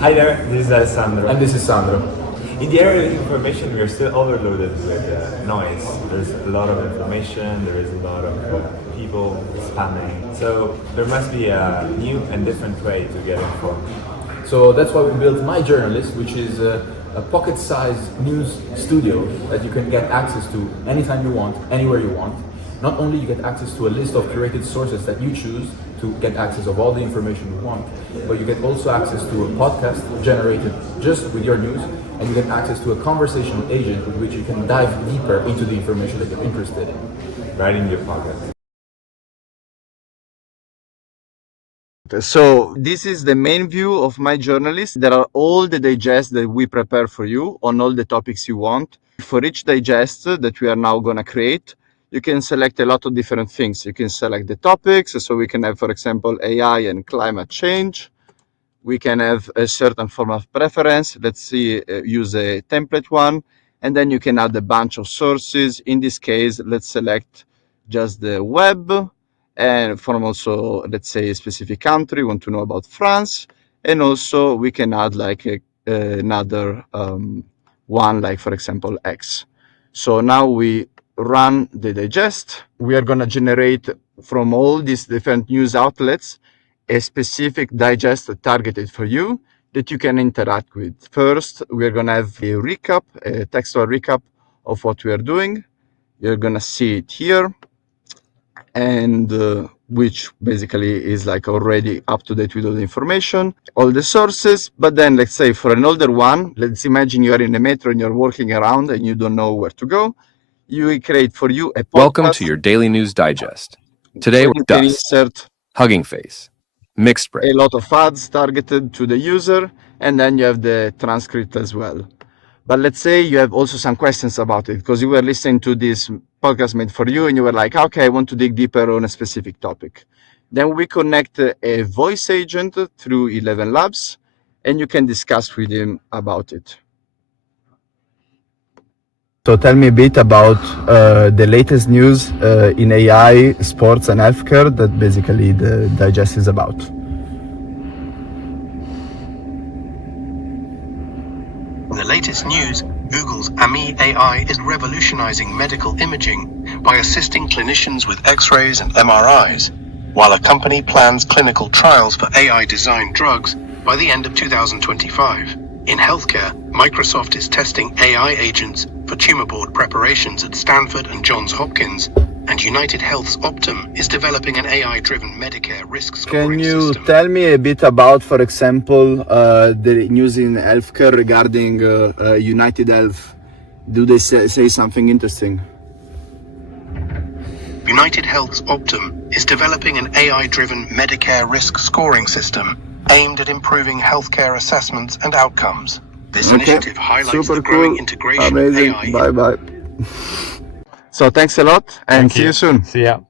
Hi there, this is Alessandro. And this is Sandro. In the area of information, we are still overloaded with noise. There's a lot of information, there is a lot of people spamming. So there must be a new and different way to get informed. So that's why we built My Journalist, which is a pocket-sized news studio that you can get access to anytime you want, anywhere you want. Not only you get access to a list of curated sources that you choose to get access of all the information you want, but you get also access to a podcast generated just with your news, and you get access to a conversational agent with which you can dive deeper into the information that you're interested in. Right in your pocket. So this is the main view of My Journalist. There are all the digests that we prepare for you on all the topics you want. For each digest that we are now going to create, you can select a lot of different things. You can select the topics. So we can have, for example, AI and climate change. We can have a certain form of preference. Let's see, use a template one. And then you can add a bunch of sources. In this case, let's select just the web. And from also, let's say, a specific country, want to know about France. And also we can add like another one, like for example, X. So now we run the digest. We are going to generate from all these different news outlets a specific digest targeted for you that you can interact with. First, we're going to have a recap, a textual recap of what we are doing. You're going to see it here, and which basically is like already up to date with all the information, all the sources. But then let's say for an older one, let's imagine you are in a metro and you're walking around and you don't know where to go. You will create for you a podcast. Welcome to your Daily News Digest. Today where we're you can Dust, insert Hugging Face, Mixed a Bread. lot of ads targeted to the user, and then you have the transcript as well. But let's say you have also some questions about it because you were listening to this podcast made for you and you were like, okay, I want to dig deeper on a specific topic. Then we connect a voice agent through 11 Labs and you can discuss with him about it. So tell me a bit about the latest news in AI, sports and healthcare that basically the digest is about. In the latest news, Google's AMI AI is revolutionizing medical imaging by assisting clinicians with X-rays and MRIs, while a company plans clinical trials for AI-designed drugs by the end of 2025. In healthcare, Microsoft is testing AI agents for tumor board preparations at Stanford and Johns Hopkins, and United Health's Optum is developing an AI-driven Medicare risk scoring Can you system. tell me a bit about, for example, the news in healthcare regarding United Health? Do they say something interesting? United Health's Optum is developing an AI-driven Medicare risk scoring system aimed at improving healthcare assessments and outcomes. This initiative highlights the growing integration Amazing. of AI. Bye-bye. So thanks a lot and see you soon. See ya.